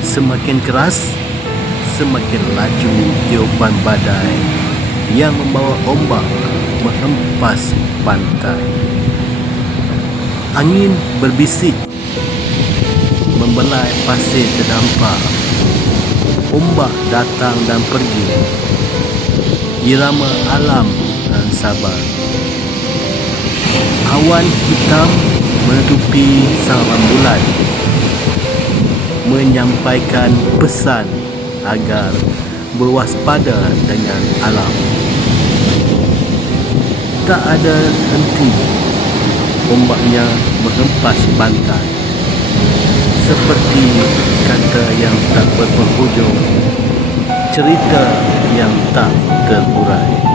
Semakin keras, semakin laju tiupan badai yang membawa ombak menghempas pantai. Angin berbisik, membelai pasir terdampar. Ombak datang dan pergi, irama alam dan sabar. Awan hitam menutupi sang rembulan, menyampaikan pesan agar berwaspada dengan alam. Tak ada henti, ombaknya menghempas pantai, seperti kata yang tak berpenghujung, cerita yang tak terurai.